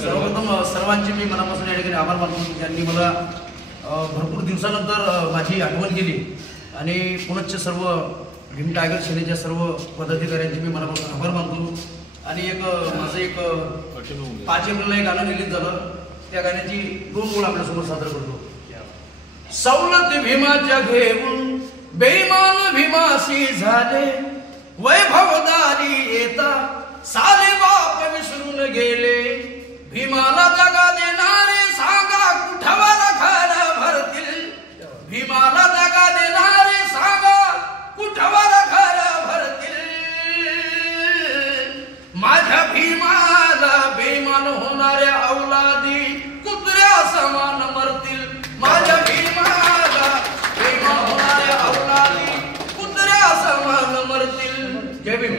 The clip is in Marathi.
सर्वप्रथम सर्वांचे मी मनापासून या ठिकाणी आभार मानतो, ज्यांनी मला भरपूर दिवसानंतर माझी आठवण केली आणि पुनश्च सर्व भीम टायगर सेनेच्या सर्व पदाधिकाऱ्यांचे मी मनापासून आभार मानतो। आणि माझं 5 एप्रिलला एक गाणं रिलीज झालं, त्या गाण्याची 2 ओळ आपल्यासमोर सादर करतो। सवलत भीमाच्या घेऊन बेईमान भीमाशी झाले, वैभवदारी येता साले बाप विसरून गेले, भीमाला दगा देणारे सांगा कुठवर घर भरतील, भीमाला दगा देणारे सांगा कुठवर घर भरतील, माझ्या भीमाला बेईमान होणाऱ्या औलादी कुत्र्या समान मरतील, माझ्या भीमाला बेईमान होणाऱ्या औलादी कुत्र्या समान मरतील। जय भीम।